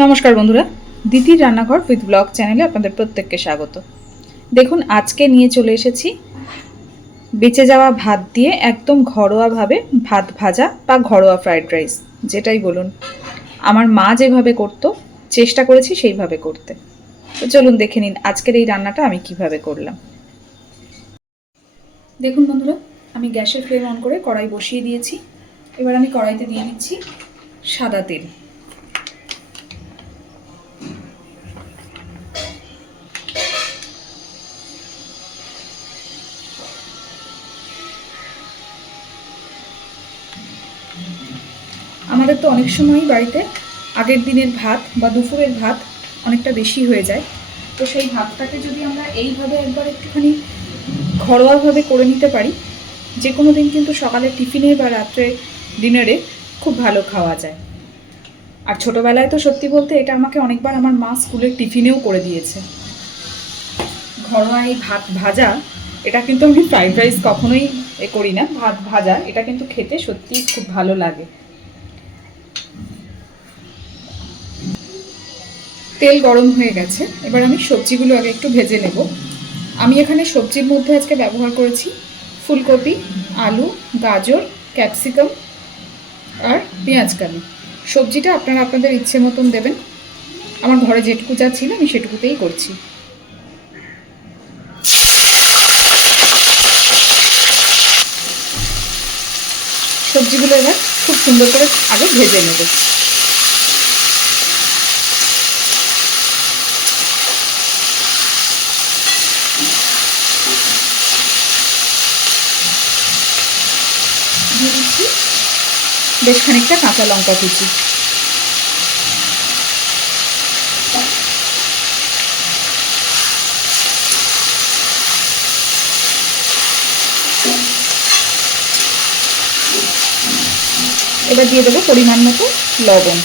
নমস্কার বন্ধুরা, দিদির রান্নাঘর উইথ ব্লগ চ্যানেলে আপনাদের প্রত্যেককে স্বাগত। দেখুন, আজকে নিয়ে চলে এসেছি বেঁচে যাওয়া ভাত দিয়ে একদম ঘরোয়াভাবে ভাত ভাজা বা ঘরোয়া ফ্রাইড রাইস, যেটাই বলুন। আমার মা যেভাবে করতো চেষ্টা করেছি সেইভাবে করতে। তো চলুন দেখে নিন আজকের এই রান্নাটা আমি কিভাবে করলাম। দেখুন বন্ধুরা, আমি গ্যাসের ফ্লেম অন করে কড়াই বসিয়ে দিয়েছি। এবার আমি কড়াইতে দিয়ে দিচ্ছি সাদা তেল। আমাদের তো অনেক সময়ই বাড়িতে আগের দিনের ভাত বা দুপুরের ভাত অনেকটা বেশি হয়ে যায়। তো সেই ভাতটাকে যদি আমরা এইভাবে একবার একটুখানি ঘরোয়াভাবে করে নিতে পারি, যে কোনো দিন কিন্তু সকালে টিফিনে বা রাত্রে ডিনারে খুব ভালো খাওয়া যায়। আর ছোটোবেলায় তো সত্যি বলতে এটা আমাকে অনেকবার আমার মা স্কুলের টিফিনেও করে দিয়েছে। ঘরোয়া এই ভাত ভাজা, এটা কিন্তু আমি ফ্রাইড রাইস কখনোই করি না। ভাত ভাজা এটা কিন্তু খেতে সত্যিই খুব ভালো লাগে। তেল গরম হয়ে গেছে, এবার আমি সবজিগুলো আগে একটু ভেজে নেব। আমি এখানে সবজির মধ্যে আজকে ব্যবহার করেছি ফুলকপি, আলু, গাজর, ক্যাপসিকাম আর পেঁয়াজকালি। সবজিটা আপনারা আপনাদের ইচ্ছে মতন দেবেন। আমার ঘরে যেটুকু যা ছিল আমি সেটুকুতেই করছি। সবজিগুলো এবার খুব সুন্দর করে আগে ভেজে নেব। দিয়ে দিচ্ছি বেশ খানিকটা কাঁচা লঙ্কা কুচি। এবার দিয়ে দেবো পরিমাণ মতো লবণ।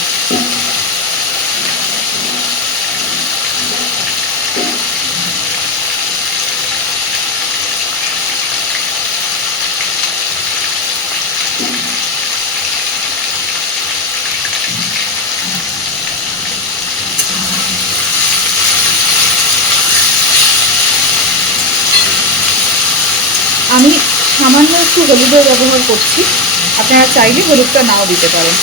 আমি সামান্য একটু হলুদের ব্যবহার করছি, আপনারা চাইলে হলুদটা নাও দিতে পারেন।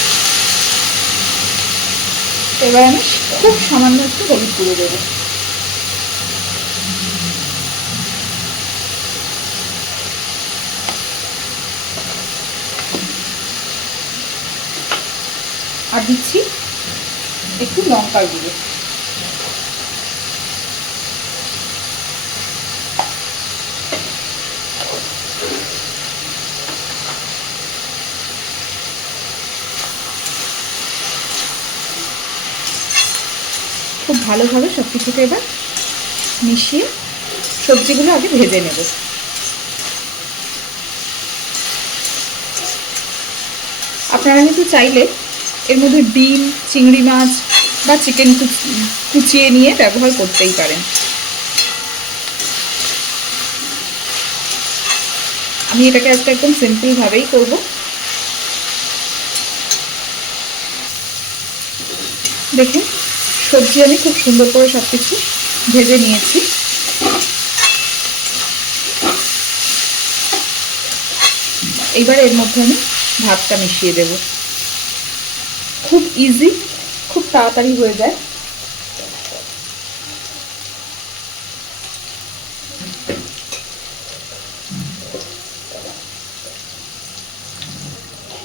এবার আমি খুব সামান্য একটু হলুদ গুঁড়ো দেবো। আর দিচ্ছি একটু লঙ্কার গুঁড়ো। খুব ভালোভাবে সব কিছুকে এবার মিশিয়ে সবজিগুলো আগে ভেজে নেব। আপনারা কিন্তু চাইলে এর মধ্যে ডিম, চিংড়ি মাছ বা চিকেন কুচিয়ে নিয়ে ব্যবহার করতেই পারেন। আমি এটাকে আজকে একদম সিম্পলভাবেই করব। দেখুন, সবজি আমি খুব সুন্দর করে সব কিছু ভেজে নিয়েছি। এইবার এর মধ্যে আমি ভাতটা মিশিয়ে দেব। খুব ইজি, খুব তাড়াতাড়ি হয়ে যায়।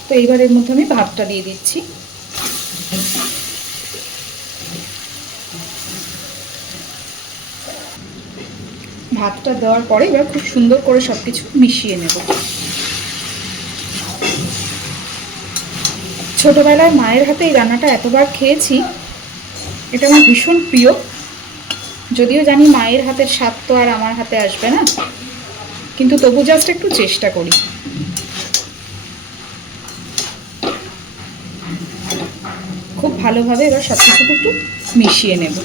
তো এইবার এর মধ্যে আমি ভাতটা দিয়ে দিচ্ছি। ভাতটা দেওয়ার পরে এবার খুব সুন্দর করে সব কিছু মিশিয়ে নেব। ছোটোবেলায় মায়ের হাতে এই রান্নাটা এতবার খেয়েছি, এটা আমার ভীষণ প্রিয়। যদিও জানি মায়ের হাতের স্বাদ তো আর আমার হাতে আসবে না, কিন্তু তবু জাস্ট একটু চেষ্টা করি। খুব ভালোভাবে এবার সব কিছুকে একটু মিশিয়ে নেব।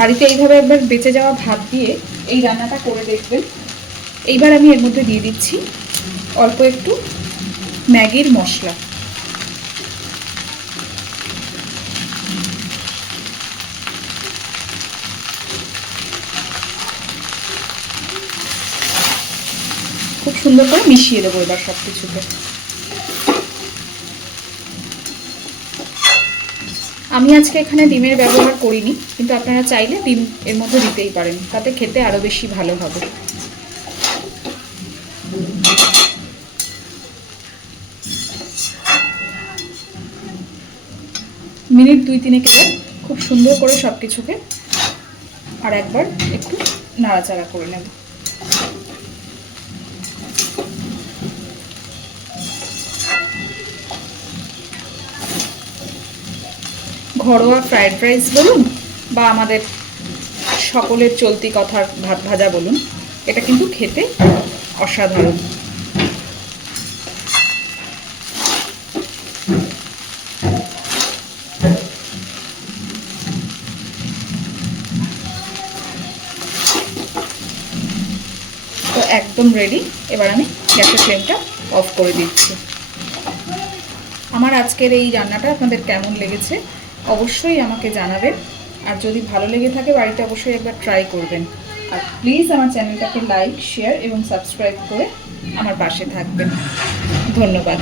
বাড়িতে এইভাবে একবার বেঁচে যাওয়া ভাত দিয়ে এই রান্নাটা করে দেখবেন। এইবার আমি এর মধ্যে দিয়ে দিচ্ছি অল্প একটু ম্যাগির মশলা। খুব সুন্দর করে মিশিয়ে দেবো এবার সব কিছুতে। আমি আজকে এখানে ডিমের ব্যবহার করিনি, কিন্তু আপনারা চাইলে ডিম এর মধ্যে দিতেই পারেন, তাতে খেতে আরও বেশি ভালো হবে। মিনিট 2-3 এবার খুব সুন্দর করে সব কিছুকে আর একবার একটু নাড়াচাড়া করে নেব। ঘরোয়া ফ্রাইড রাইস বলুন বা আমাদের সকলের চলতি কথার ভাত ভাজা বলুন, এটা কিন্তু খেতে অসাধারণ। তো একদম রেডি। এবার আমি গ্যাসের ফ্লেমটা অফ করে দিচ্ছি। আমার আজকের এই রান্নাটা আপনাদের কেমন লেগেছে অবশ্যই আমাকে জানাবেন, আর যদি ভালো লেগে থাকে বাড়িতে অবশ্যই একবার ট্রাই করবেন। আর প্লিজ আমার চ্যানেলটাকে লাইক, শেয়ার এবং সাবস্ক্রাইব করে আমার পাশে থাকবেন। ধন্যবাদ।